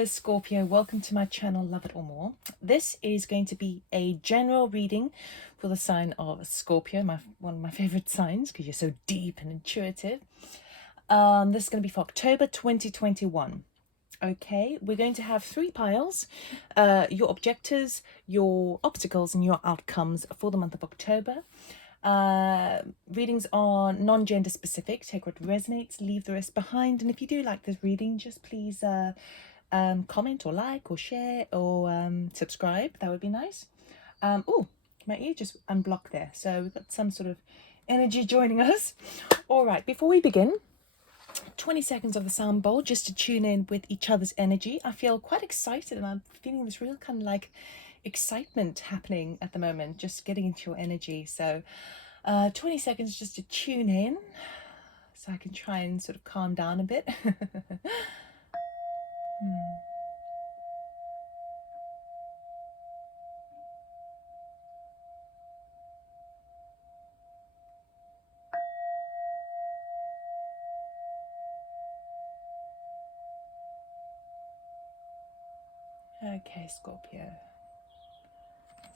Hello Scorpio, welcome to my channel Love It or More. This is going to be a general reading for the sign of Scorpio, one of my favorite signs because you're so deep and intuitive. This is going to be for October 2021. Okay, we're going to have 3 piles, your objectives, your obstacles and your outcomes for the month of October. Readings are non-gender specific. Take what resonates, leave the rest behind. And if you do like this reading, just please comment or like or share or subscribe. That would be nice. Oh, my ear just unblocked there, so we've got some sort of energy joining us. All right, before we begin, 20 seconds of the sound bowl just to tune in with each other's energy. I feel quite excited and I'm feeling this real kind of like excitement happening at the moment, just getting into your energy. So 20 seconds just to tune in so I can try and sort of calm down a bit. Okay, Scorpio.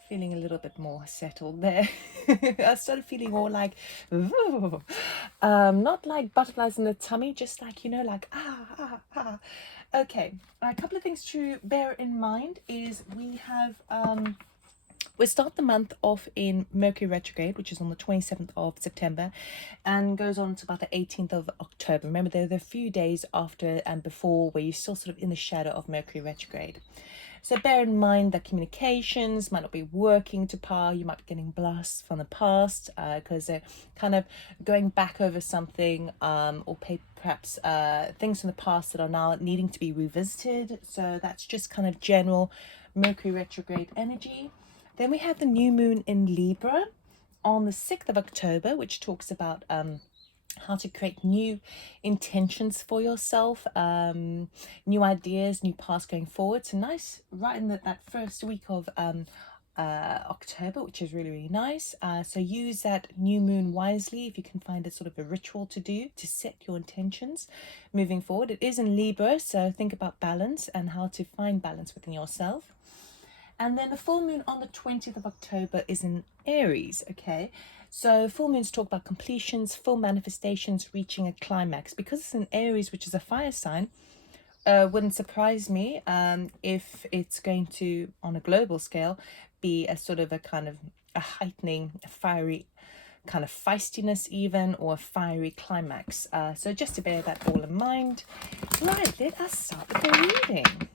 Feeling a little bit more settled there. I started feeling more like, ooh. Not like butterflies in the tummy, just like, you know, like, Okay, a couple of things to bear in mind is we have, we start the month off in Mercury Retrograde, which is on the 27th of September and goes on to about the 18th of October. Remember, there are a few days after and before where you're still sort of in the shadow of Mercury Retrograde. So bear in mind that communications might not be working to par. You might be getting blasts from the past because they're kind of going back over something or perhaps things from the past that are now needing to be revisited. So that's just kind of general Mercury retrograde energy. Then we have the new moon in Libra on the 6th of October, which talks about how to create new intentions for yourself, new ideas, new paths going forward. So nice, right in that first week of October, which is really, really nice. So use that new moon wisely if you can find a sort of a ritual to do to set your intentions moving forward. It is in Libra, so think about balance and how to find balance within yourself. And then the full moon on the 20th of October is in Aries, okay? So full moons talk about completions, full manifestations, reaching a climax. Because it's in Aries, which is a fire sign, wouldn't surprise me if it's going to, on a global scale, be a sort of a kind of a heightening, a fiery kind of feistiness even, or a fiery climax. So just to bear that all in mind. Right, let us start with the reading.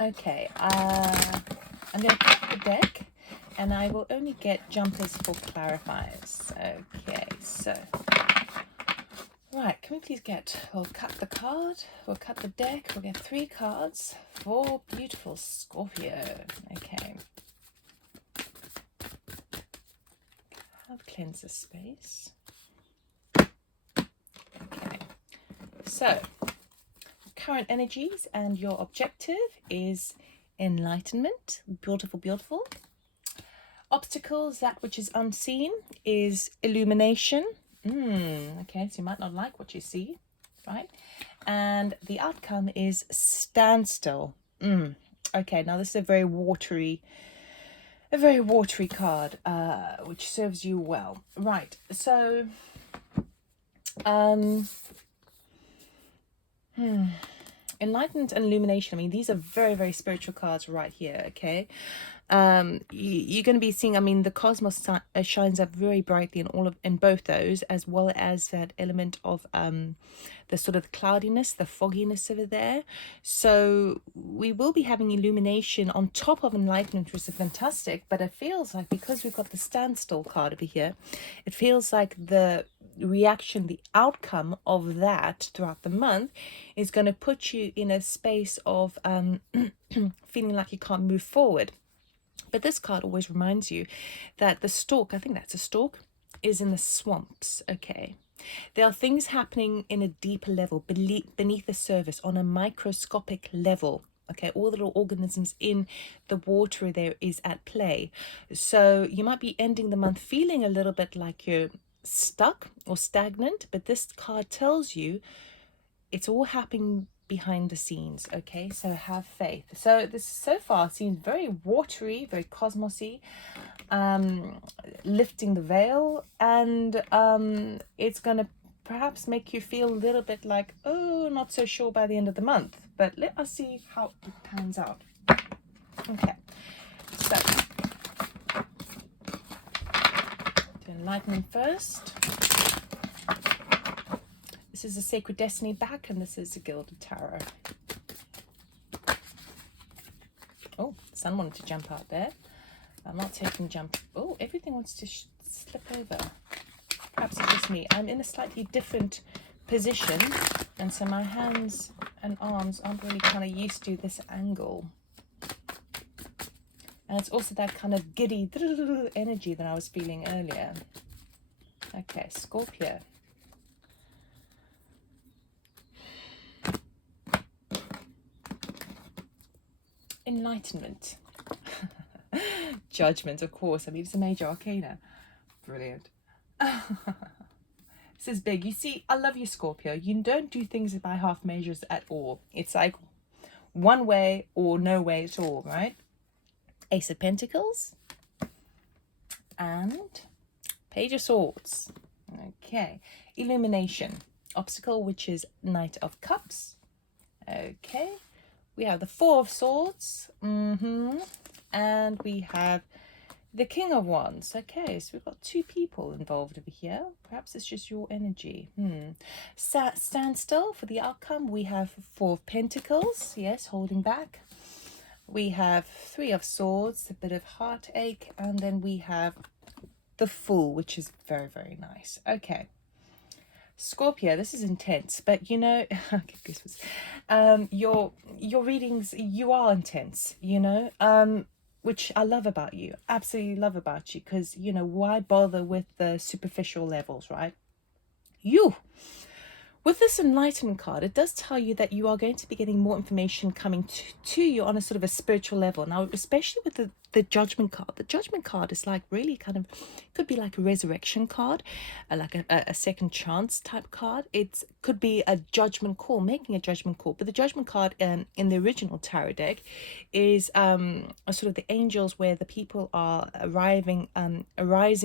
Okay, I'm going to cut the deck and I will only get jumpers for clarifiers. Okay, so, right, can we please we'll cut the card, we'll cut the deck, we'll get 3 cards for beautiful Scorpio. Okay. I'll cleanse the space. Okay, so current energies and your objective is enlightenment. Beautiful, beautiful. Obstacles, that which is unseen, is illumination. Okay, so you might not like what you see, right? And the outcome is standstill. Okay, now this is a very watery card, which serves you well. Right, so enlightenment and illumination, I mean, these are very, very spiritual cards right here, okay? You're going to be seeing, I mean, the cosmos shines up very brightly in both those, as well as that element of the sort of cloudiness, the fogginess over there. So we will be having illumination on top of enlightenment, which is fantastic, but it feels like, because we've got the standstill card over here, it feels like the reaction, the outcome of that throughout the month is going to put you in a space of feeling like you can't move forward. But this card always reminds you that the stork, I think that's a stork, is in the swamps, okay? There are things happening in a deeper level, beneath the surface, on a microscopic level, okay? All the little organisms in the water there is at play. So you might be ending the month feeling a little bit like you're stuck or stagnant, but this card tells you it's all happening behind the scenes. Okay, so have faith. So this so far seems very watery, very cosmosy, lifting the veil, and it's gonna perhaps make you feel a little bit like, oh, not so sure by the end of the month. But let us see how it pans out. Okay, so to enlightenment first. This is a Sacred Destiny back, and this is a Gilded Tarot. Oh, the sun wanted to jump out there. I'm not taking jump. Oh, everything wants to slip over. Perhaps it's just me. I'm in a slightly different position, and so my hands and arms aren't really kind of used to this angle. And it's also that kind of giddy energy that I was feeling earlier. Okay, Scorpio. Enlightenment. Judgment, of course. I mean, it's a major arcana. Brilliant. This is big. You see, I love you, Scorpio. You don't do things by half measures at all. It's like one way or no way at all, right? Ace of Pentacles and Page of Swords. Okay. Illumination. Obstacle, which is Knight of Cups. Okay. We have the Four of Swords. And we have the King of Wands. Okay, so we've got two people involved over here. Perhaps it's just your energy. Stand still for the outcome. We have Four of Pentacles. Yes, holding back. We have Three of Swords, a bit of heartache. And then we have the Fool, which is very, very nice. Okay. Scorpio, this is intense, but you know, your readings, you are intense, you know, which I love about you, absolutely love about you, because, you know, why bother with the superficial levels, right? With this enlightenment card, it does tell you that you are going to be getting more information coming to you on a sort of a spiritual level. Now, especially with the judgment card. The judgment card is like really kind of, could be like a resurrection card, like a second chance type card. It could be a judgment call, making a judgment call. But the judgment card in the original tarot deck is a sort of the angels where the people are arising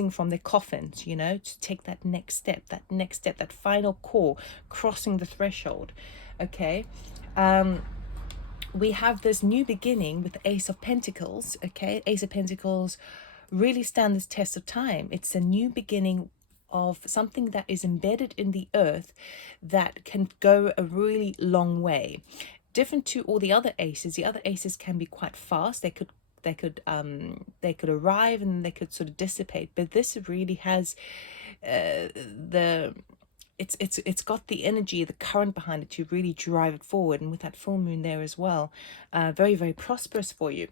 from their coffins, you know, to take that next step, that final call, crossing the threshold. Okay. We have this new beginning with the Ace of Pentacles. Okay, Ace of Pentacles really stand this test of time. It's a new beginning of something that is embedded in the earth that can go a really long way. Different to all the other aces. The other aces can be quite fast. They could arrive and they could sort of dissipate. But this really has it's got the energy, the current behind it to really drive it forward. And with that full moon there as well, very, very prosperous for you.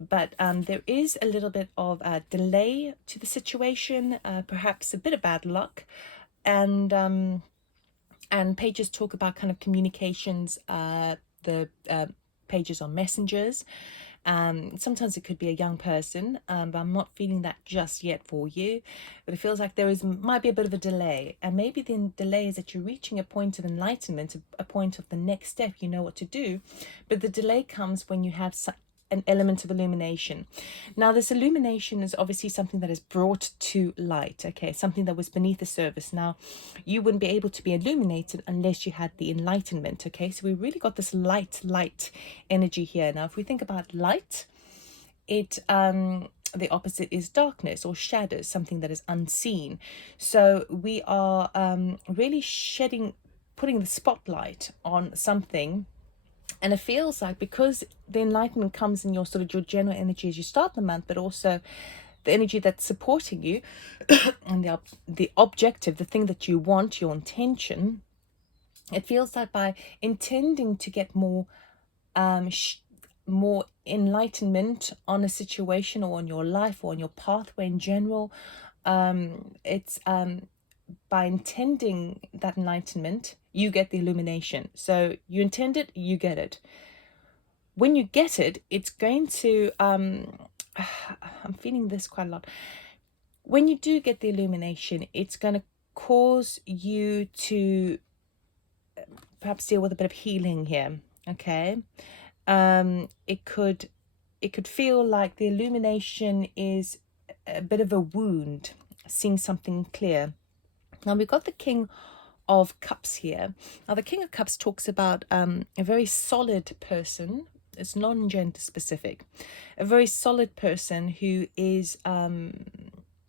But there is a little bit of a delay to the situation, perhaps a bit of bad luck. And pages talk about kind of communications, the pages on messengers. Sometimes it could be a young person, but I'm not feeling that just yet for you. But it feels like might be a bit of a delay, and maybe the delay is that you're reaching a point of enlightenment, a point of the next step. You know what to do, but the delay comes when you have an element of illumination. Now, this illumination is obviously something that is brought to light. Okay, something that was beneath the surface. Now, you wouldn't be able to be illuminated unless you had the enlightenment. Okay, so we really got this light energy here. Now, if we think about light, it the opposite is darkness or shadows, something that is unseen. So we are really putting the spotlight on something. And it feels like, because the enlightenment comes in your sort of your general energy as you start the month, but also the energy that's supporting you and the objective, the thing that you want, your intention, it feels like by intending to get more enlightenment on a situation or on your life or on your pathway in general, it's by intending that enlightenment, you get the illumination. So you intend it, you get it. When you get it, it's going to I'm feeling this quite a lot. When you do get the illumination, it's going to cause you to perhaps deal with a bit of healing here, okay? It could feel like the illumination is a bit of a wound, seeing something clear. Now we've got the King of Cups here. Now the King of Cups talks about a very solid person. It's non-gender specific. A very solid person who is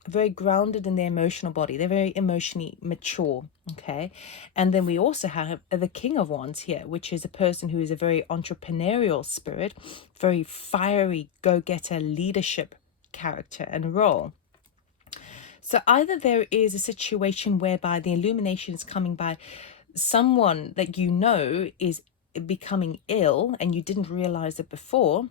very grounded in their emotional body. They're very emotionally mature, okay? And then we also have the King of Wands here, which is a person who is a very entrepreneurial spirit, very fiery, go-getter leadership character and role. So either there is a situation whereby the illumination is coming by someone that you know is becoming ill and you didn't realize it before,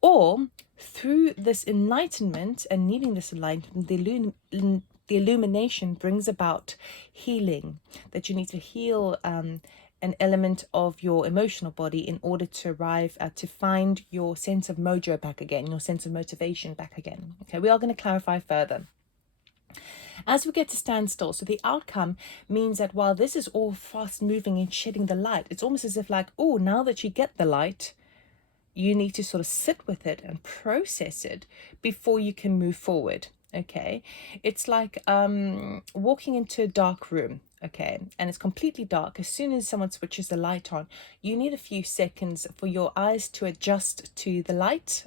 or through this enlightenment and needing this enlightenment, the illumination brings about healing, that you need to heal an element of your emotional body in order to arrive at, to find your sense of mojo back again, your sense of motivation back again. Okay, we are going to clarify further. As we get to standstill, so the outcome means that while this is all fast moving and shedding the light, it's almost as if like, oh, now that you get the light, you need to sort of sit with it and process it before you can move forward. Okay, it's like walking into a dark room, okay, and it's completely dark. As soon as someone switches the light on, you need a few seconds for your eyes to adjust to the light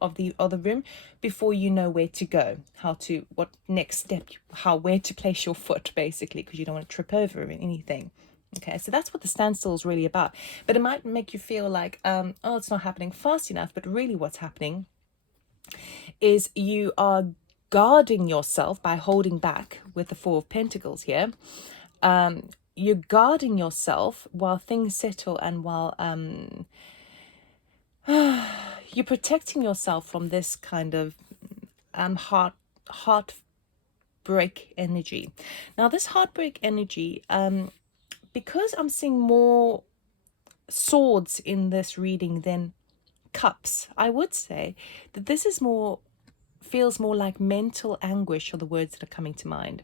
of the other room before you know where to go, what next step, where to place your foot, basically, because you don't want to trip over anything. Okay, so that's what the standstill is really about. But it might make you feel like, oh, it's not happening fast enough. But really what's happening is you are guarding yourself by holding back with the Four of Pentacles here. You're guarding yourself while things settle and while you're protecting yourself from this kind of heartbreak energy. Now this heartbreak energy, because I'm seeing more swords in this reading than cups, I would say that this is feels more like mental anguish, are the words that are coming to mind.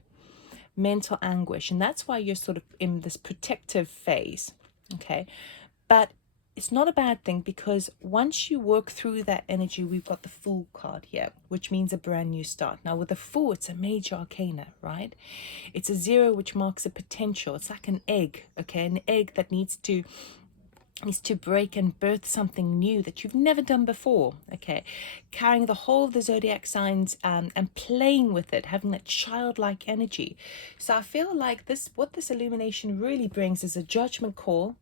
Mental anguish, and that's why you're sort of in this protective phase, okay? But it's not a bad thing, because once you work through that energy, we've got the Fool card here, which means a brand new start. Now with the Fool, it's a major arcana, right? It's a 0, which marks a potential. It's like an egg, okay? An egg that needs to break and birth something new that you've never done before, okay? Carrying the whole of the zodiac signs and playing with it, having that childlike energy. So I feel like what this illumination really brings is a judgment call.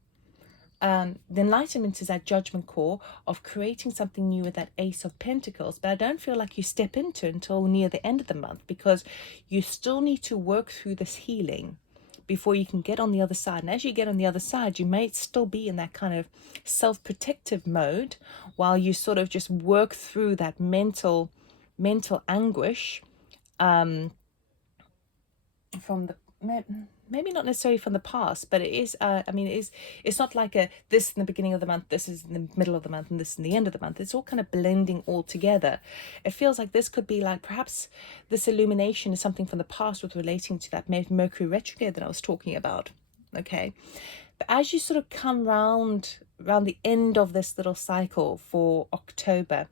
The enlightenment is that judgment call of creating something new with that Ace of Pentacles, but I don't feel like you step into it until near the end of the month, because you still need to work through this healing before you can get on the other side. And as you get on the other side, you may still be in that kind of self-protective mode while you sort of just work through that mental anguish from the, maybe not necessarily from the past, but it is, it's not like this in the beginning of the month, this is in the middle of the month, and this in the end of the month. It's all kind of blending all together. It feels like this could be like, perhaps this illumination is something from the past with relating to that Mercury Retrograde that I was talking about, okay? But as you sort of come around the end of this little cycle for October,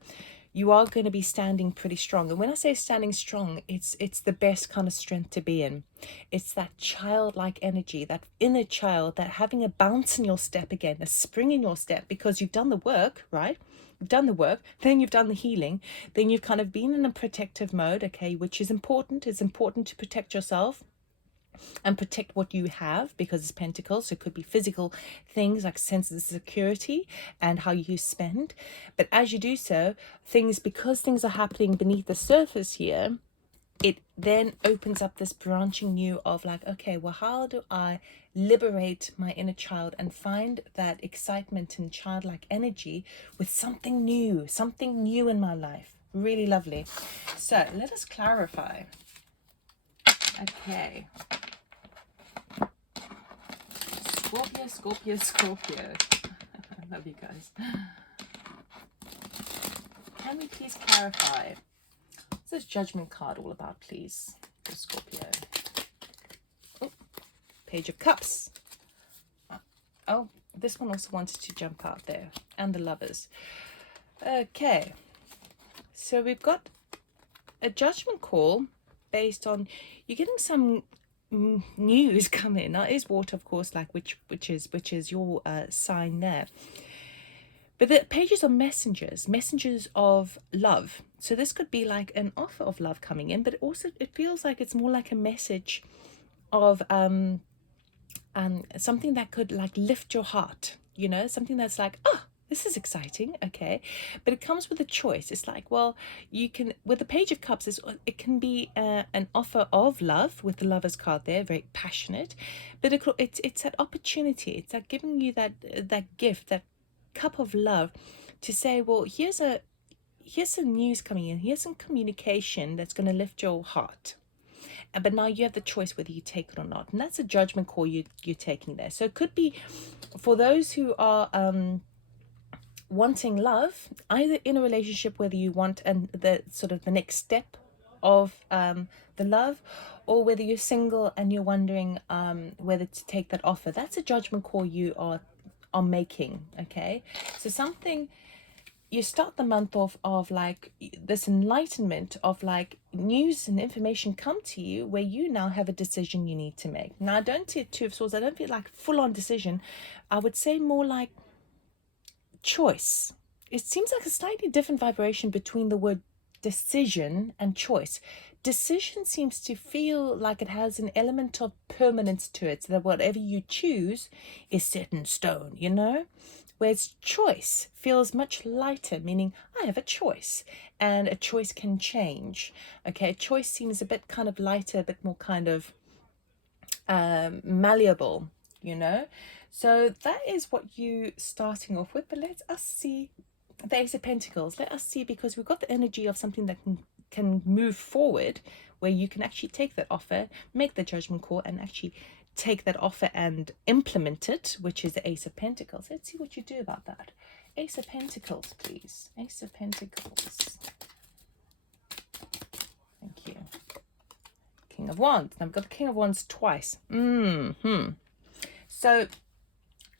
you are going to be standing pretty strong. And when I say standing strong, it's the best kind of strength to be in. It's that childlike energy, that inner child, that having a bounce in your step again, a spring in your step, because you've done the work, right? You've done the work, then you've done the healing, then you've kind of been in a protective mode, okay, which is important. It's important to protect yourself and protect what you have, because it's Pentacles, so it could be physical things like sense of security and how you spend. But as you do so, because things are happening beneath the surface here, it then opens up this branching new of like, okay, well, how do I liberate my inner child and find that excitement and childlike energy with something new in my life? Really lovely. So let us clarify. Okay. Scorpio. I love you guys. Can we please clarify? What's this Judgment card all about, please, for Scorpio? Oh, Page of Cups. Oh, this one also wanted to jump out there. And the Lovers. Okay. So we've got a judgment call based on you're getting some news come in. Now it is water, of course, like which is your sign there. But the pages are messengers of love. So this could be like an offer of love coming in, but also it feels like it's more like a message of something that could like lift your heart, you know, something that's like, oh, this is exciting, okay, but it comes with a choice. It's like, well, you can, with the Page of Cups, it can be an offer of love with the Lovers card there, very passionate, but it's that opportunity. It's like giving you that gift, that cup of love, to say, well, here's some news coming in, here's some communication that's going to lift your heart. But now you have the choice whether you take it or not, and that's a judgment call you're taking there. So it could be for those who are wanting love, either in a relationship, whether you want the sort of the next step of the love, or whether you're single and you're wondering whether to take that offer. That's a judgment call you are making. Okay, so something, you start the month off of like this enlightenment of like news and information come to you where you now have a decision you need to make. Now I don't see Two of Swords, I don't feel like full on decision. I would say more like choice. It seems like a slightly different vibration between the word decision and choice. Decision seems to feel like it has an element of permanence to it, so that whatever you choose is set in stone, you know? Whereas choice feels much lighter, meaning I have a choice, and a choice can change. Okay, choice seems a bit kind of lighter, a bit more kind of malleable, you know? So that is what you starting off with. But let us see the Ace of Pentacles. Let us see, because we've got the energy of something that can move forward, where you can actually take that offer, make the judgment call, and actually take that offer and implement it, which is the Ace of Pentacles. Let's see what you do about that. Ace of Pentacles, please. Ace of Pentacles. Thank you. King of Wands. Now we've got the King of Wands twice. So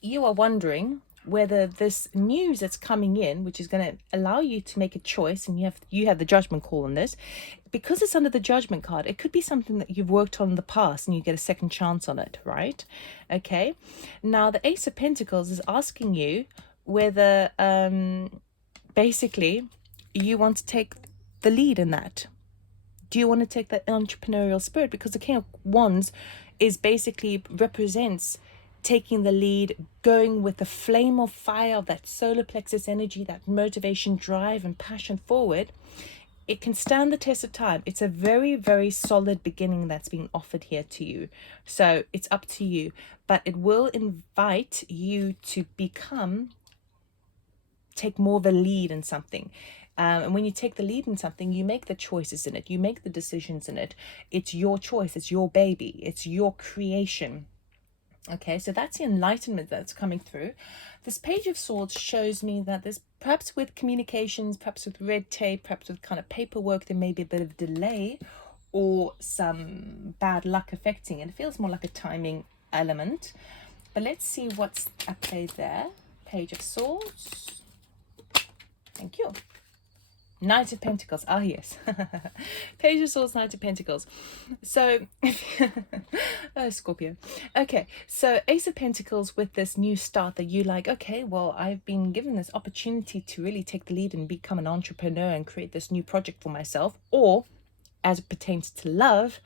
you are wondering whether this news that's coming in, which is going to allow you to make a choice, and you have the judgment call on this, because it's under the judgment card, it could be something that you've worked on in the past and you get a second chance on it, right? Okay, now the Ace of Pentacles is asking you whether basically you want to take the lead in that. Do you want to take that entrepreneurial spirit? Because the King of Wands is basically represents taking the lead, going with the flame of fire of that solar plexus energy, that motivation, drive, and passion forward. It can stand the test of time. It's a very, very solid beginning that's being offered here to you. So it's up to you, but it will invite you to take more of a lead in something. And when you take the lead in something, you make the choices in it. You make the decisions in it. It's your choice. It's your baby. It's your creation. Okay, so that's the enlightenment that's coming through. This Page of Swords shows me that there's perhaps with communications, perhaps with red tape, perhaps with kind of paperwork, there may be a bit of delay or some bad luck affecting it. It feels more like a timing element. But let's see what's at play there. Page of Swords. Thank you. Knight of Pentacles. Ah, yes. Page of Swords, Knight of Pentacles. So, oh, Scorpio. Okay, so Ace of Pentacles with this new start that you like, okay, well, I've been given this opportunity to really take the lead and become an entrepreneur and create this new project for myself. Or, as it pertains to love,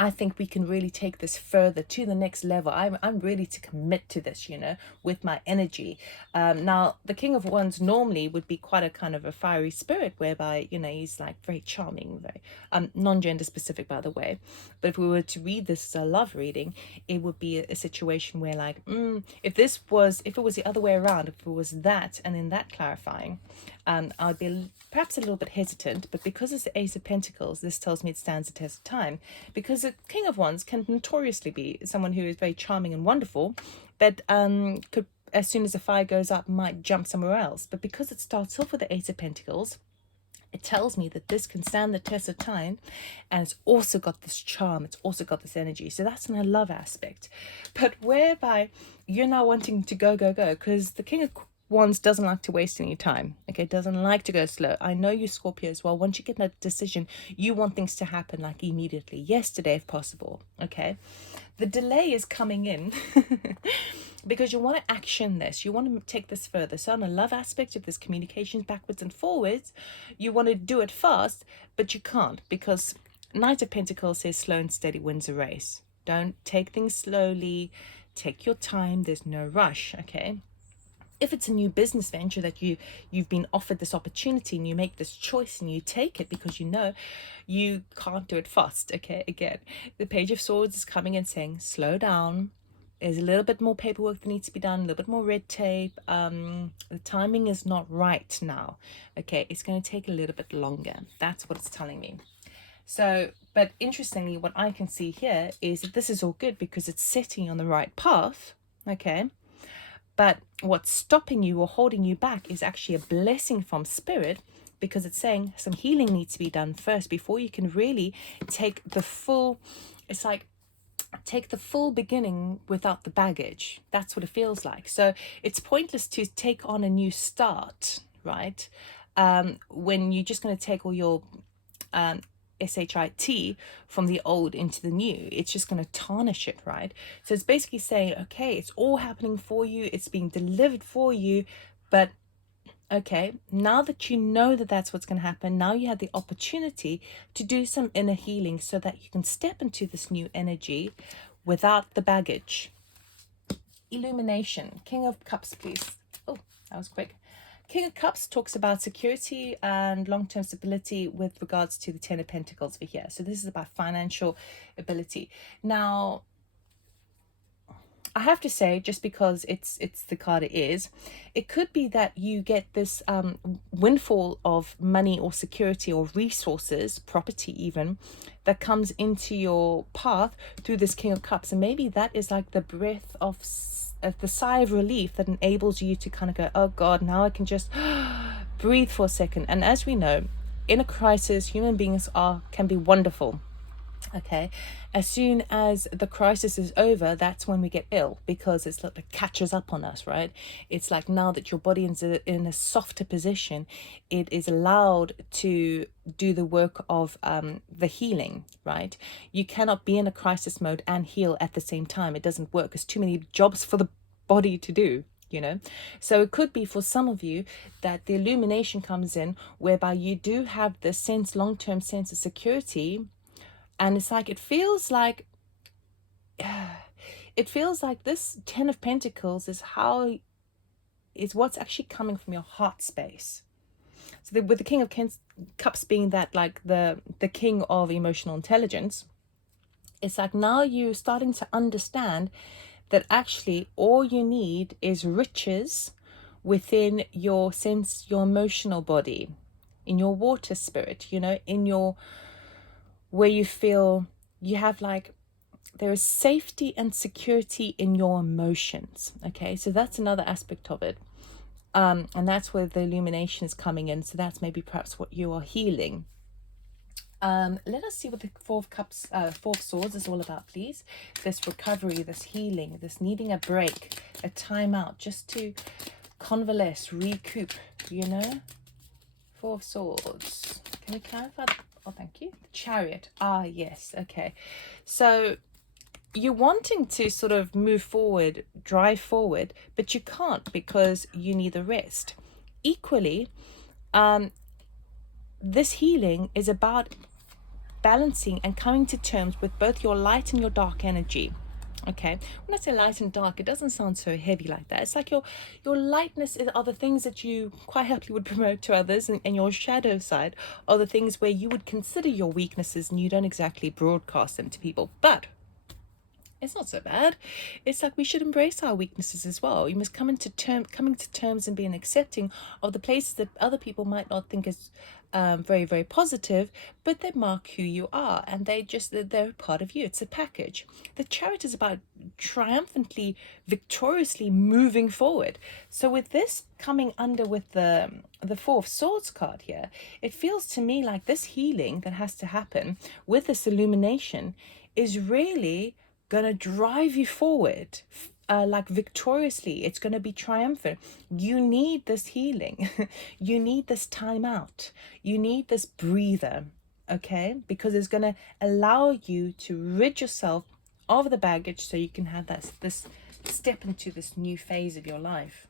I think we can really take this further to the next level. I'm ready to commit to this, you know, with my energy. Now, the King of Wands normally would be quite a kind of a fiery spirit, whereby, you know, he's like very charming, very non-gender specific, by the way. But if we were to read this as a love reading, it would be a situation where like, if it was the other way around, if it was that and then that clarifying, I'd be perhaps a little bit hesitant. But because it's the Ace of Pentacles, this tells me it stands the test of time, because the King of Wands can notoriously be someone who is very charming and wonderful, but could, as soon as the fire goes up, might jump somewhere else. But because it starts off with the Ace of Pentacles, it tells me that this can stand the test of time, and it's also got this charm, it's also got this energy. So that's in a love aspect. But whereby you're now wanting to go, because the King of Wands doesn't like to waste any time, okay, doesn't like to go slow. I know you Scorpio as well. Once you get a decision, you want things to happen like immediately, yesterday if possible, okay. The delay is coming in because you want to action this, you want to take this further. So on a love aspect, if there's communications backwards and forwards, you want to do it fast, but you can't, because Knight of Pentacles says slow and steady wins a race. Don't take things slowly, take your time, there's no rush, okay. If it's a new business venture that you've been offered this opportunity, and you make this choice and you take it because you know you can't do it fast, okay. Again, the Page of Swords is coming and saying slow down. There's a little bit more paperwork that needs to be done, a little bit more red tape. The timing is not right now, okay. It's going to take a little bit longer. That's what it's telling me. So, but interestingly, what I can see here is that this is all good because it's setting on the right path, okay. But what's stopping you or holding you back is actually a blessing from Spirit, because it's saying some healing needs to be done first before you can really take the full, it's like take the full beginning without the baggage. That's what it feels like. So it's pointless to take on a new start, right? When you're just going to take all your SHIT from the old into the new, it's just going to tarnish it, right? So it's basically saying, okay, it's all happening for you, it's being delivered for you, but okay, now that you know that that's what's going to happen, now you have the opportunity to do some inner healing so that you can step into this new energy without the baggage. Illumination. King of Cups, please. Oh, that was quick. King of Cups talks about security and long-term stability with regards to the Ten of Pentacles over here. So this is about financial ability. Now, I have to say, just because it's the card it is, it could be that you get this windfall of money or security or resources, property even, that comes into your path through this King of Cups. And maybe that is like the breath of the sigh of relief that enables you to kind of go, oh God, now I can just breathe for a second. And as we know, in a crisis, human beings can be wonderful. Okay, as soon as the crisis is over, that's when we get ill, because it's like it catches up on us, right? It's like now that your body is in a softer position, it is allowed to do the work of the healing, right? You cannot be in a crisis mode and heal at the same time. It doesn't work. There's too many jobs for the body to do, you know. So it could be for some of you that the illumination comes in whereby you do have this sense, long-term sense of security. And it's like, it feels like this Ten of Pentacles is what's actually coming from your heart space. So with the King of Cups being that, like the king of emotional intelligence, it's like now you're starting to understand that actually all you need is riches within your emotional body, in your water spirit, you know, in your, where you feel you have like, there is safety and security in your emotions. Okay, so that's another aspect of it. And that's where the illumination is coming in. So that's maybe perhaps what you are healing. Let us see what the Four of Swords is all about, please. This recovery, this healing, this needing a break, a time out, just to convalesce, recoup, you know. Four of Swords. Can we clarify? Oh, thank you. The Chariot. Ah, yes. Okay. So you're wanting to sort of move forward, drive forward, but you can't because you need the rest. Equally, this healing is about balancing and coming to terms with both your light and your dark energy. Okay, when I say light and dark, it doesn't sound so heavy like that. It's like your lightness are the things that you quite happily would promote to others, and your shadow side are the things where you would consider your weaknesses and you don't exactly broadcast them to people. But It's not so bad. It's like we should embrace our weaknesses as well. You must coming to terms and being accepting of the places that other people might not think is very, very positive, but they mark who you are, and they're part of you. It's a package. The Chariot is about triumphantly, victoriously moving forward. So with this coming under with the Four of Swords card here, it feels to me like this healing that has to happen with this illumination is really gonna drive you forward, like victoriously. It's gonna be triumphant. You need this healing. You need this time out. You need this breather, okay? Because it's gonna allow you to rid yourself of the baggage so you can have this step into this new phase of your life.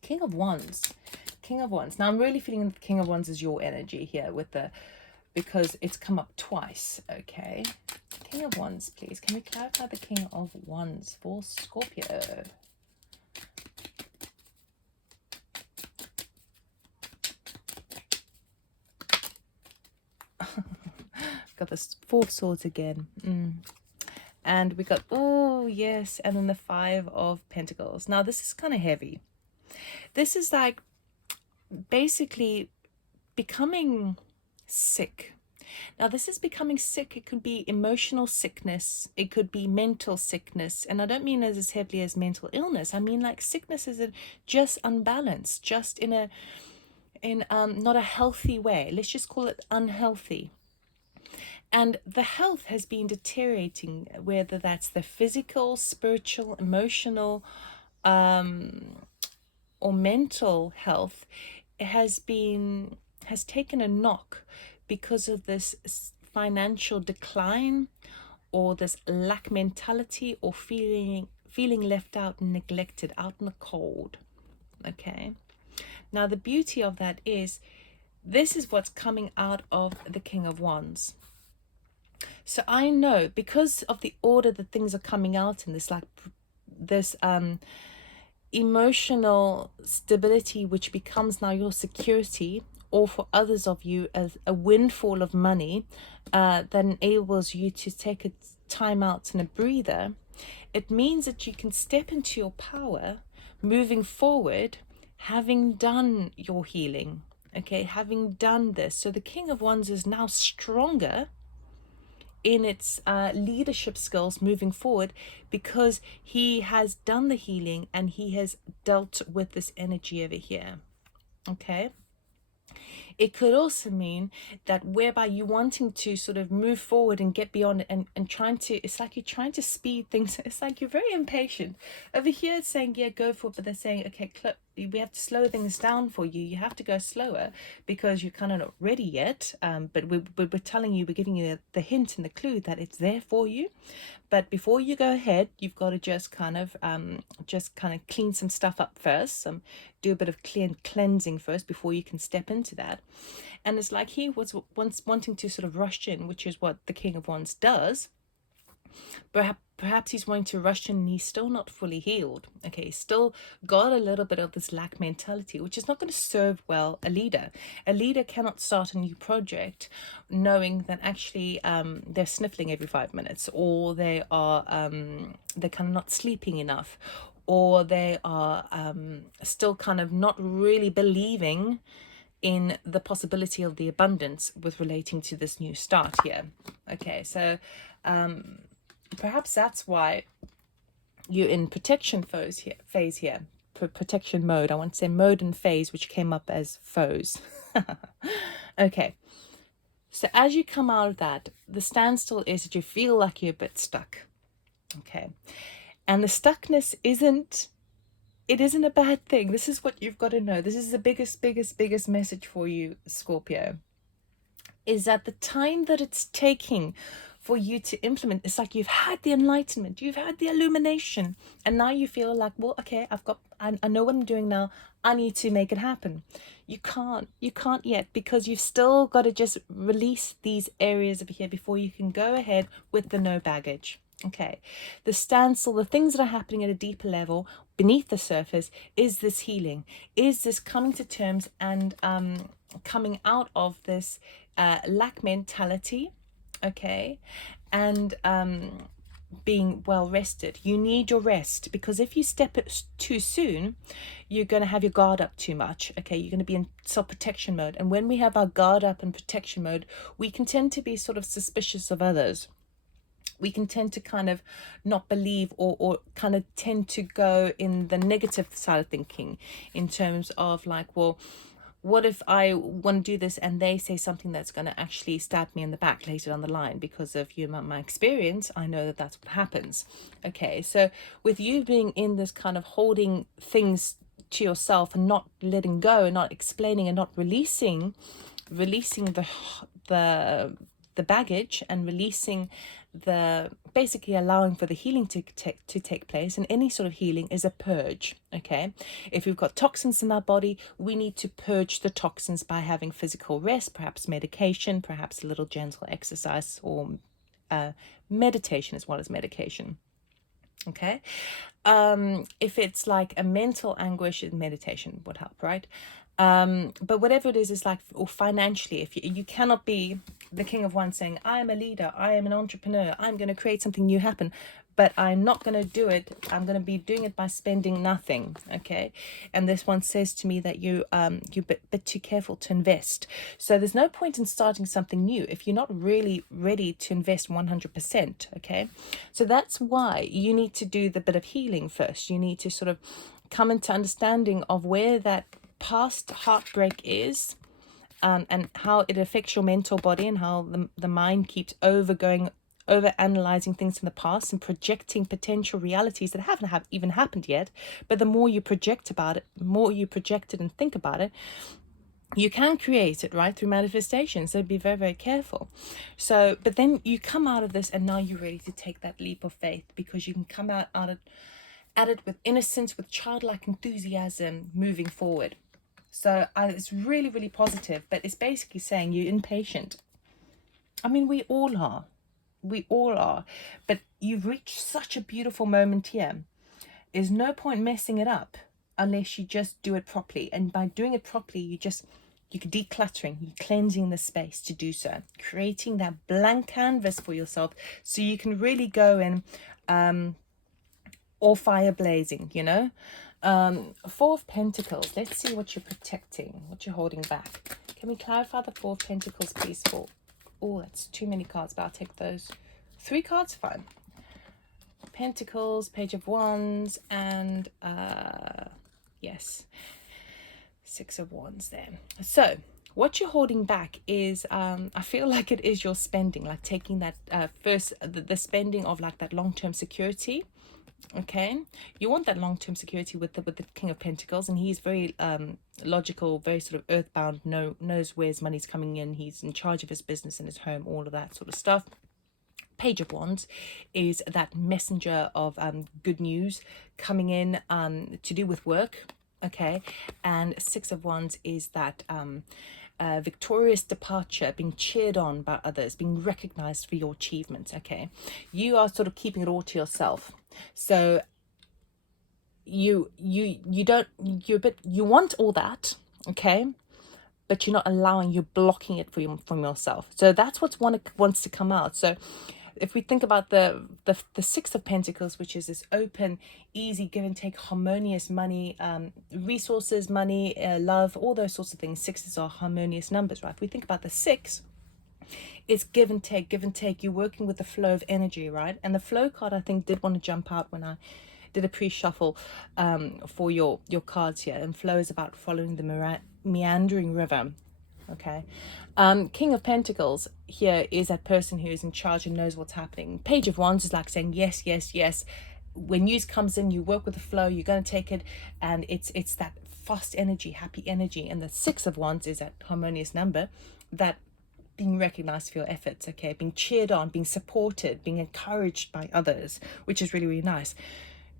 King of Wands. King of Wands. Now I'm really feeling that the King of Wands is your energy here with the, because it's come up twice, okay? King of Wands, please. Can we clarify the King of Wands for Scorpio? Got this Four of Swords again. And we got, oh, yes, and then the Five of Pentacles. Now, this is kind of heavy. This is like basically becoming sick. Now, this is becoming sick. It could be emotional sickness. It could be mental sickness. And I don't mean as heavily as mental illness. I mean like sickness is just unbalanced, just in not a healthy way. Let's just call it unhealthy. And the health has been deteriorating, whether that's the physical, spiritual, emotional, or mental health. It has taken a knock because of this financial decline, or this lack mentality, or feeling left out and neglected, out in the cold. Okay, now the beauty of that is this is what's coming out of the King of Wands. So I know, because of the order that things are coming out in, this emotional stability, which becomes now your security, or for others of you as a windfall of money, that enables you to take a time out and a breather. It means that you can step into your power moving forward, having done your healing, okay, having done this. So the King of Wands is now stronger in its leadership skills moving forward, because he has done the healing and he has dealt with this energy over here. Okay, it could also mean that whereby you wanting to sort of move forward and get beyond it, and trying to, it's like you're trying to speed things. It's like you're very impatient. Over here it's saying, yeah, go for it, but they're saying, okay, we have to slow things down for you. You have to go slower because you're kind of not ready yet. But we're telling you, we're giving you the hint and the clue that it's there for you. But before you go ahead, you've got to just kind of clean some stuff up first. Do a bit of cleansing first before you can step into that. And it's like he was once wanting to sort of rush in, which is what the King of Wands does. Perhaps he's wanting to rush in and he's still not fully healed. Okay, he's still got a little bit of this lack mentality, which is not going to serve well a leader. A leader cannot start a new project knowing that actually they're sniffling every 5 minutes, or they're kind of not sleeping enough, or they are still kind of not really believing in the possibility of the abundance with relating to this new start here. Okay, so perhaps that's why you're in protection phase here. Protection mode. I want to say mode and phase, which came up as foes. Okay, so as you come out of that, the standstill is that you feel like you're a bit stuck. Okay, and the stuckness isn't a bad thing. This is what you've got to know. This is the biggest message for you, Scorpio, is that the time that it's taking for you to implement, it's like you've had the enlightenment, you've had the illumination, and now you feel like, well, okay, I know what I'm doing now, I need to make it happen. You can't yet, because you've still got to just release these areas over here before you can go ahead with the no baggage. Okay, the standstill, the things that are happening at a deeper level beneath the surface, is this healing, is this coming to terms and coming out of this lack mentality. Okay, and being well rested. You need your rest, because if you step it too soon, you're going to have your guard up too much. Okay, you're going to be in self-protection mode, and when we have our guard up in protection mode, we can tend to be sort of suspicious of others. We can tend to kind of not believe, or kind of tend to go in the negative side of thinking, in terms of like, well, what if I want to do this and they say something that's going to actually stab me in the back later down the line? Because of my experience, I know that that's what happens. Okay, so with you being in this kind of holding things to yourself and not letting go and not explaining and not releasing the baggage, and releasing basically allowing for the healing to take place. And any sort of healing is a purge. Okay, if we've got toxins in our body, we need to purge the toxins by having physical rest, perhaps medication, perhaps a little gentle exercise, or meditation as well as medication. Okay, if it's like a mental anguish, meditation would help, right? But whatever it is like, or financially, if you cannot be the King of Wands saying, I am a leader, I am an entrepreneur, I'm going to create something new happen, but I'm not going to do it. I'm going to be doing it by spending nothing. Okay, and this one says to me that you're a bit too careful to invest. So there's no point in starting something new if you're not really ready to invest 100%. Okay, so that's why you need to do the bit of healing first. You need to sort of come into understanding of where that past heartbreak is, and how it affects your mental body, and how the mind keeps over analyzing things in the past and projecting potential realities that haven't even happened yet. But the more you project about it, the more you project it and think about it, you can create it, right, through manifestation. So be very, very careful. So, but then you come out of this, and now you're ready to take that leap of faith, because you can come out at it with innocence, with childlike enthusiasm, moving forward. So it's really, really positive, but it's basically saying you're impatient. I mean, we all are, but you've reached such a beautiful moment here. There's no point messing it up unless you just do it properly. And by doing it properly, you're decluttering, you're cleansing the space to do so, creating that blank canvas for yourself, so you can really go in all fire blazing, you know. Four of Pentacles. Let's see what you're protecting, what you're holding back. Can we clarify the Four of Pentacles, please? That's too many cards, but I'll take those. 3 cards, fine. Pentacles, Page of Wands, and yes, 6 of Wands there. So what you're holding back is, I feel like it is your spending, like taking that first, the spending of like that long-term security. Okay, you want that long-term security with the King of Pentacles, and he's very logical, very sort of earthbound, knows where his money's coming in, he's in charge of his business and his home, all of that sort of stuff. Page of Wands is that messenger of good news coming in, to do with work. Okay, and 6 of Wands is that victorious departure, being cheered on by others, being recognized for your achievements. Okay, you are sort of keeping it all to yourself. So you want all that, okay, but you're not allowing, you're blocking it from yourself. So that's what's wants to come out. So if we think about the 6 of Pentacles, which is this open, easy, give and take, harmonious money, resources, money, love, all those sorts of things. 6s are harmonious numbers, right? If we think about the 6, it's give and take, give and take. You're working with the flow of energy, right? And the flow card, I think, did want to jump out when I did a pre-shuffle for your cards here. And flow is about following the meandering river. Okay, King of Pentacles here is that person who is in charge and knows what's happening. Page of Wands is like saying yes, yes, yes. When news comes in, you work with the flow, you're going to take it, and it's that fast energy, happy energy. And the 6 of Wands is that harmonious number, that being recognized for your efforts, okay, being cheered on, being supported, being encouraged by others, which is really, really nice.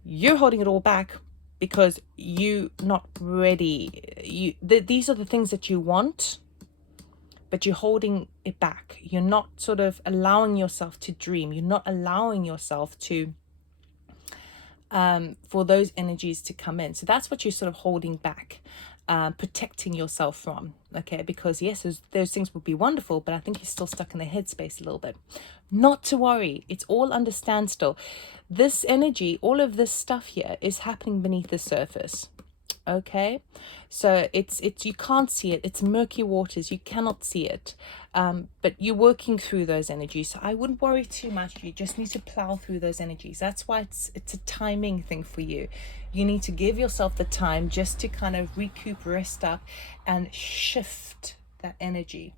You're holding it all back because you're not ready. These are the things that you want, but you're holding it back. You're not sort of allowing yourself to dream. You're not allowing yourself to for those energies to come in. So that's what you're sort of holding back. protecting yourself from, okay? Because yes, those things would be wonderful, but I think you're still stuck in the headspace a little bit. Not to worry, it's all under standstill. This energy, all of this stuff here is happening beneath the surface, okay? So it's you can't see it. It's murky waters, you cannot see it, but you're working through those energies. So I wouldn't worry too much. You just need to plow through those energies. That's why it's a timing thing for you. You need to give yourself the time just to kind of recoup, rest up, and shift that energy.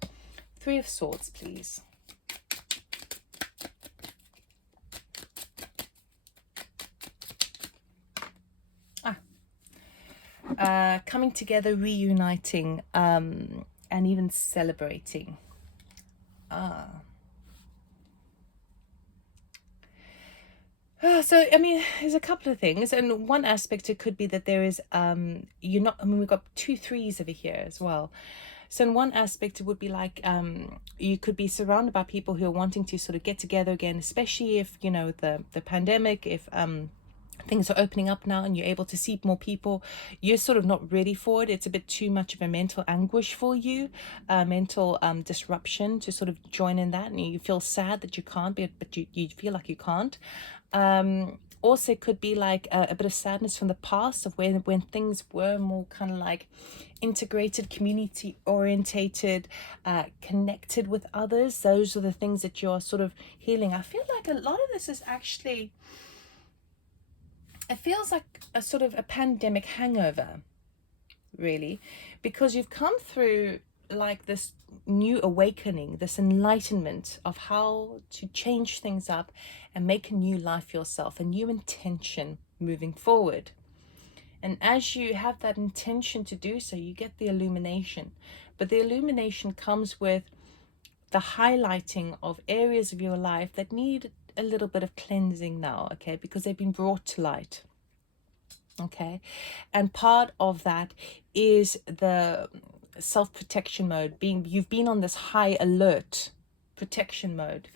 Three of Swords, please. Coming together, reuniting, and even celebrating. So I mean, there's a couple of things, and one aspect it could be that there is you're not, I mean, we've got 2 3s over here as well. So in one aspect it would be like you could be surrounded by people who are wanting to sort of get together again, especially if, you know, the pandemic, if things are opening up now and you're able to see more people, you're sort of not ready for it. It's a bit too much of a mental anguish for you, mental disruption to sort of join in that, and you feel sad that you can't, but you feel like you can't. Also it could be like a bit of sadness from the past of when things were more kind of like integrated, community orientated, connected with others. Those are the things that you're sort of healing. I feel like a lot of this is actually, it feels like a sort of a pandemic hangover, really, because you've come through like this new awakening, this enlightenment of how to change things up and make a new life for yourself, a new intention moving forward. And as you have that intention to do so, you get the illumination. But the illumination comes with the highlighting of areas of your life that need a little bit of cleansing now, okay, because they've been brought to light, okay. And part of that is the self-protection mode. You've been on this high alert protection mode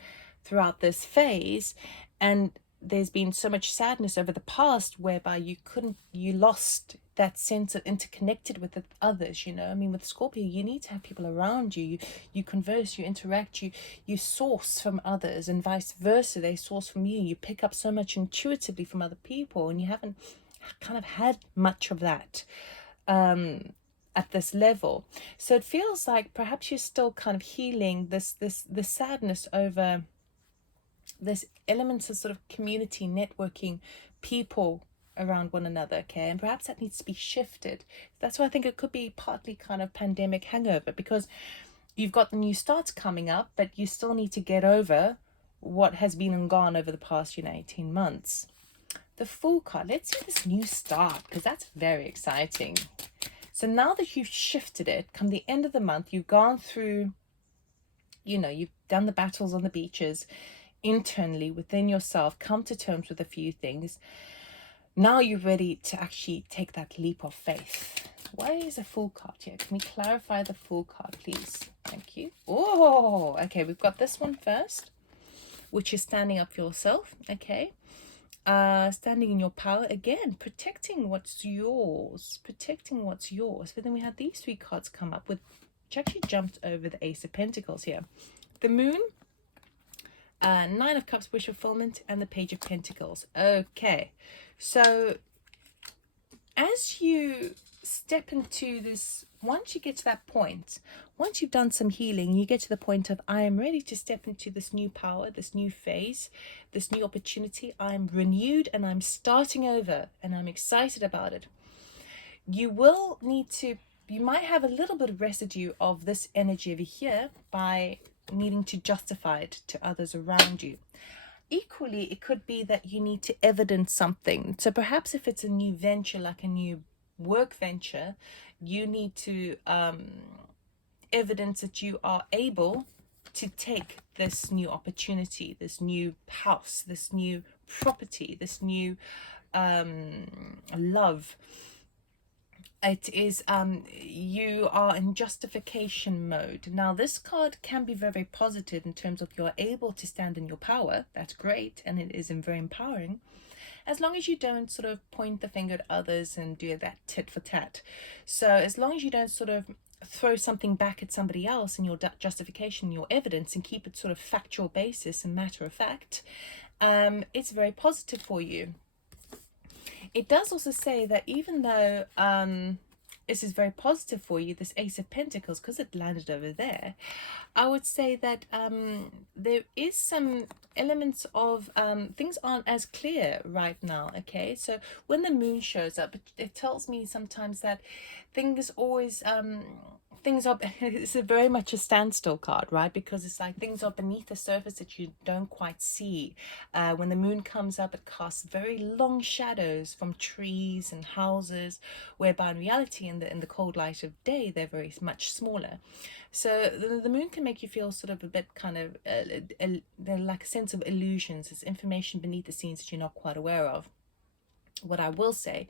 throughout this phase, and there's been so much sadness over the past whereby you lost that sense of interconnected with the others, you know. I mean, with Scorpio, you need to have people around you. You converse, you interact, you source from others, and vice versa. They source from you. You pick up so much intuitively from other people, and you haven't kind of had much of that at this level. So it feels like perhaps you're still kind of healing this sadness over this elements of sort of community networking, people around one another, okay, and perhaps that needs to be shifted. That's why I think it could be partly kind of pandemic hangover, because you've got the new starts coming up, but you still need to get over what has been and gone over the past 18 months. The Fool card, let's see this new start, because that's very exciting. So now that you've shifted it, come the end of the month, you've gone through, you've done the battles on the beaches, internally within yourself, come to terms with a few things. Now you're ready to actually take that leap of faith. Why is a Fool card here? Can we clarify the Fool card, please? Thank you. Oh, okay, we've got this one first, which is standing up for yourself, okay. Standing in your power, again, protecting what's yours, but then we had these 3 cards come up with, which actually jumped over the Ace of Pentacles here. The Moon, 9 of Cups, wish fulfillment, and the Page of Pentacles. Okay, so as you step into this, once you get to that point, once you've done some healing, you get to the point of, I am ready to step into this new power, this new phase, this new opportunity. I'm renewed and I'm starting over and I'm excited about it. You will need to, you might have a little bit of residue of this energy over here by needing to justify it to others around you. Equally, it could be that you need to evidence something. So perhaps if it's a new venture, like a new work venture, you need to evidence that you are able to take this new opportunity, this new house, this new property, this new love. It is you are in justification mode. Now this card can be very, very positive in terms of you're able to stand in your power. That's great, and it is very empowering. as long as you don't sort of point the finger at others and do that tit for tat. So as long as you don't sort of throw something back at somebody else in your justification, your evidence, and keep it sort of factual basis and matter of fact, it's very positive for you. It does also say that even though this is very positive for you, this Ace of Pentacles, because it landed over there, I would say that there is some elements of things aren't as clear right now. Okay, so when the moon shows up, it tells me sometimes that things always things are it's very much a standstill card, right? Because it's like things are beneath the surface that you don't quite see. When the moon comes up, it casts very long shadows from trees and houses, whereby in reality, in the cold light of day, they're very much smaller. So the moon can make you feel sort of a bit kind of like a sense of illusions. It's information beneath the scenes that you're not quite aware of. What I will say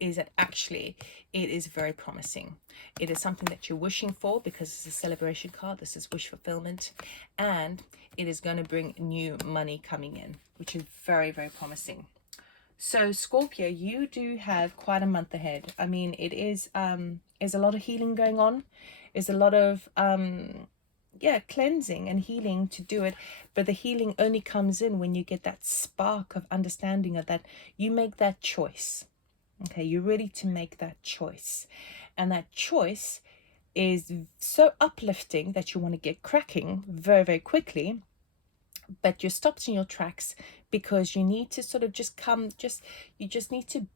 is that actually it is very promising. It is something that you're wishing for, because it's a celebration card. This is wish fulfillment, and it is going to bring new money coming in, which is very, very promising. So Scorpio, you do have quite a month ahead. I mean, it is there's a lot of healing going on. There's a lot of cleansing and healing to do it, but the healing only comes in when you get that spark of understanding of that you make that choice. Okay, you're ready to make that choice, and that choice is so uplifting that you want to get cracking very, very quickly, but you're stopped in your tracks because you need to sort of you just need to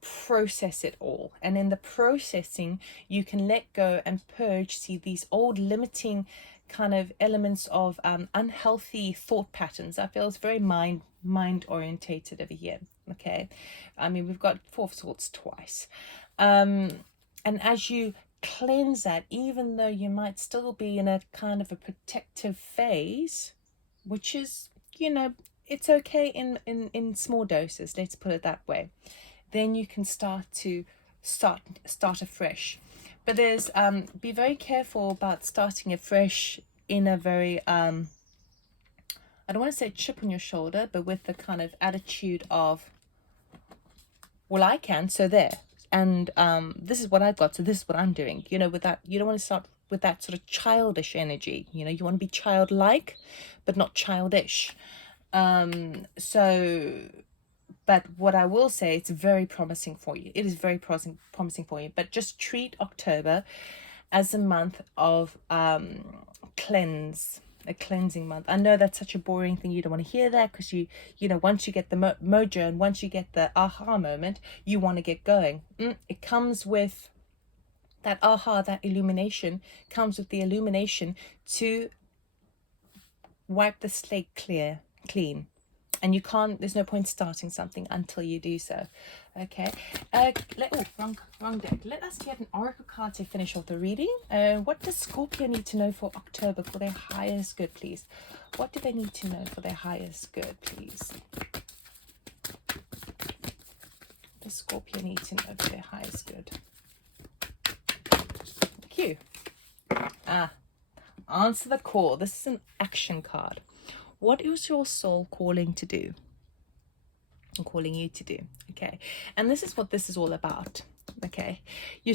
process it all. And in the processing, you can let go and purge, see these old limiting kind of elements of unhealthy thought patterns. I feel it's very mind orientated over here. Okay, I mean, we've got Four of Swords twice, and as you cleanse that, even though you might still be in a kind of a protective phase, which is, you know, it's okay in small doses, let's put it that way, then you can start afresh. But there's be very careful about starting afresh in a very I don't want to say chip on your shoulder, but with the kind of attitude of, well, I can, so there, and this is what I've got, so this is what I'm doing, you know, with that. You don't want to start with that sort of childish energy, you know. You want to be childlike but not childish. But what I will say, it's very promising for you. It is very promising for you. But just treat October as a month of a cleansing month. I know that's such a boring thing. You don't want to hear that, because you know, once you get the mojo and once you get the aha moment, you want to get going. It comes with that aha, that illumination comes with the illumination to wipe the slate clean. And you can't, there's no point starting something until you do so. Okay. Wrong deck. Let us get an oracle card to finish off the reading. What does Scorpio need to know for October for their highest good, please? What do they need to know for their highest good, please? What does Scorpio need to know for their highest good? Thank you. Answer the call. This is an action card. What is your soul calling to do? I'm calling you to do. Okay. And this is what this is all about. Okay. You're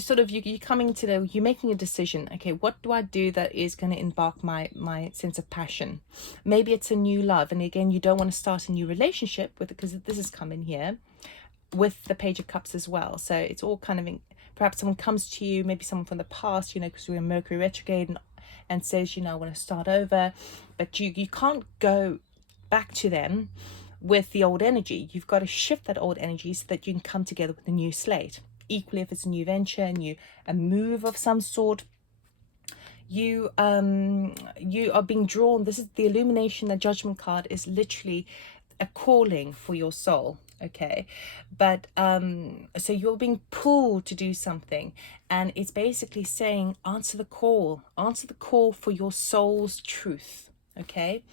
coming to you're making a decision. Okay. What do I do that is going to embark my sense of passion? Maybe it's a new love. And again, you don't want to start a new relationship with it, because this is coming here with the Page of Cups as well. So it's all kind of, perhaps someone comes to you, maybe someone from the past, you know, because we're in Mercury Retrograde, and says, you know, I want to start over, but you can't go back to them with the old energy. You've got to shift that old energy so that you can come together with a new slate. Equally, if it's a new venture, a move of some sort, you are being drawn. This is the illumination. The Judgment card is literally a calling for your soul. Okay, but so you're being pulled to do something, and it's basically saying, answer the call for your soul's truth. Okay,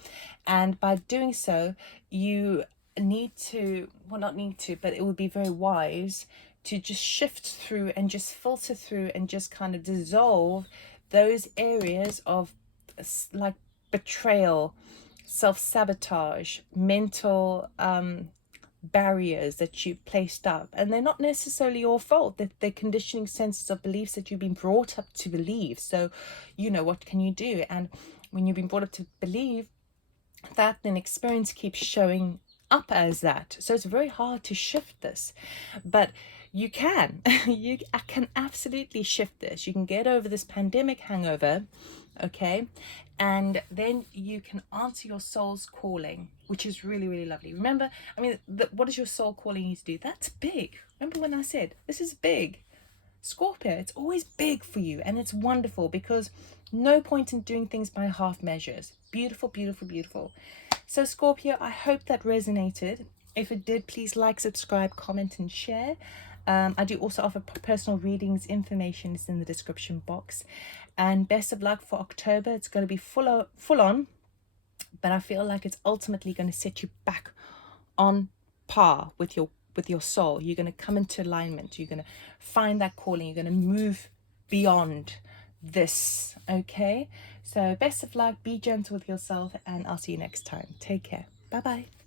and by doing so, you need to, well, not need to, but it would be very wise to just shift through and just filter through and just kind of dissolve those areas of like betrayal, self-sabotage, mental barriers that you've placed up, and they're not necessarily your fault. That they're conditioning senses of beliefs that you've been brought up to believe. So, you know, what can you do? And when you've been brought up to believe that, then experience keeps showing up as that. So it's very hard to shift this, but you can. I can absolutely shift this. You can get over this pandemic hangover, okay, and then you can answer your soul's calling, which is really, really lovely. Remember, I mean, what is your soul calling you to do? That's big. Remember when I said this is big, Scorpio? It's always big for you, and it's wonderful, because no point in doing things by half measures. Beautiful, beautiful, beautiful. So Scorpio, I hope that resonated. If it did, please like, subscribe, comment, and share. I do also offer personal readings. Information is in the description box. And best of luck for October. It's going to be full on, but I feel like it's ultimately going to set you back on par with your soul. You're going to come into alignment. You're going to find that calling. You're going to move beyond this. Okay, so best of luck. Be gentle with yourself, and I'll see you next time. Take care. Bye bye.